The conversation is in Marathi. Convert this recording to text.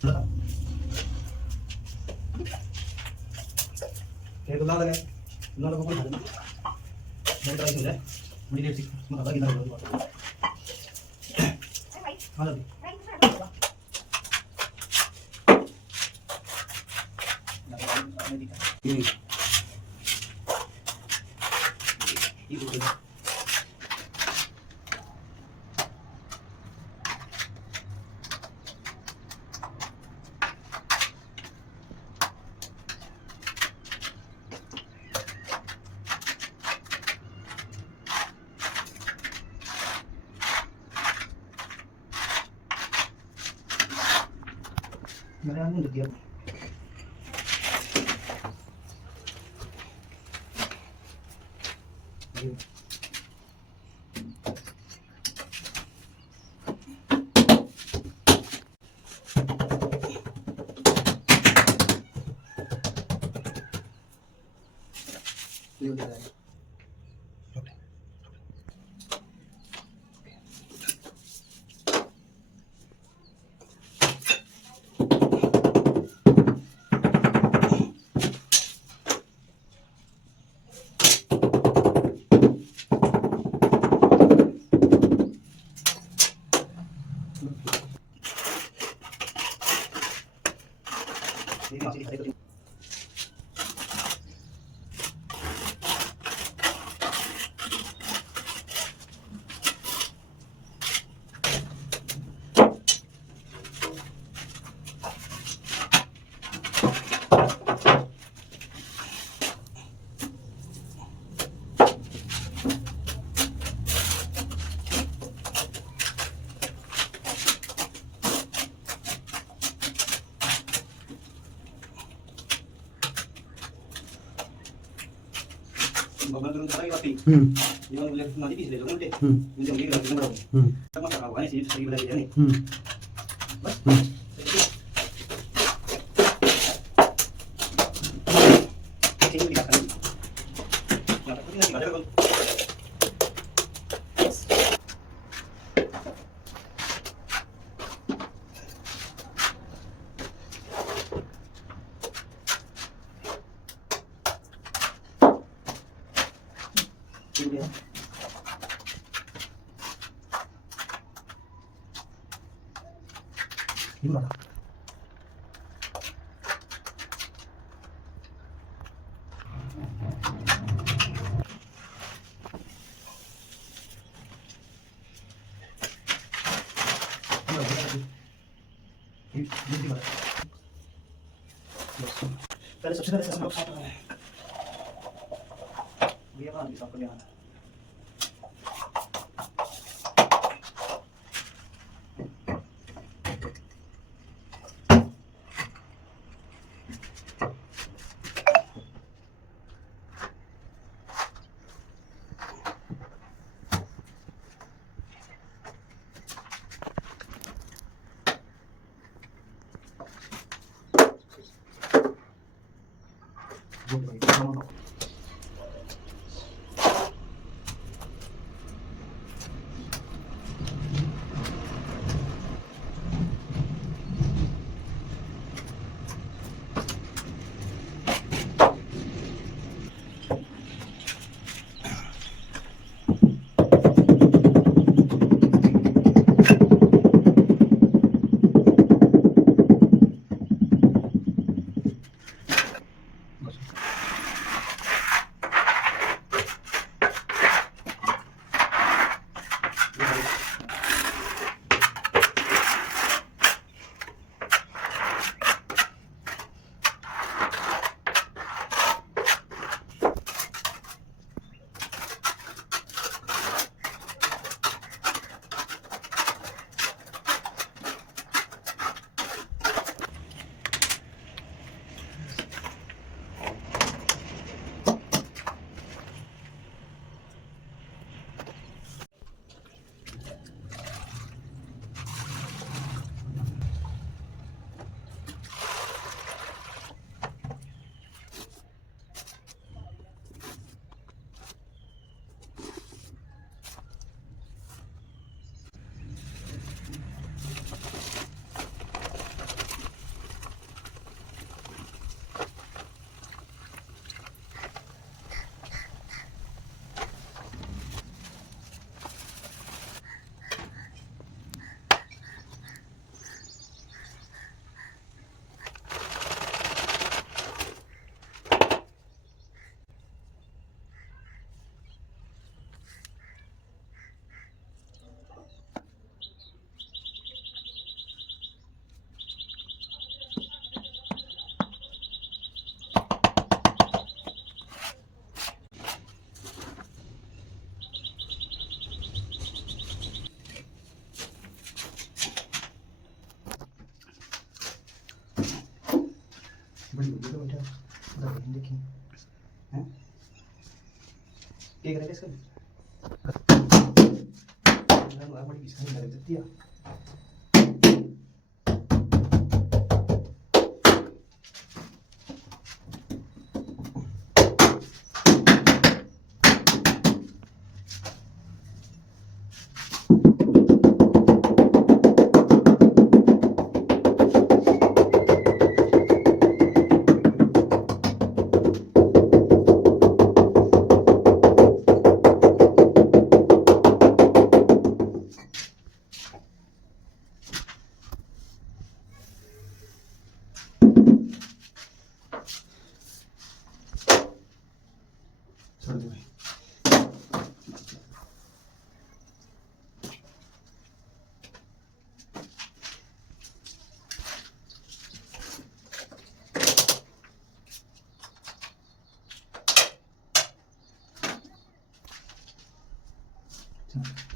Kaya ito lang lang eh. Ano ko pa? May try sila. May lipstick. Makabagi na rin. Ano? Maraming lagyan. Ayun. Ayun din tayo. Sige, sige, sige. Babang tayo api. Yung ulit na di sila ulit. Yung dia lagi nomor. Sama sama kan sih segi belajar ni. Bas. Sini di akan. Nah, tapi nanti ada kan. Ini gimana? Ini gimana? Dari sudah saya sampai satu. Dia kan bisa punya. बड़ी वीडियो तो बैठा उधर बहन देखी हैं क्या करेगा इसका ना बड़ी किसान कर देती है छोड़ दो भाई अच्छा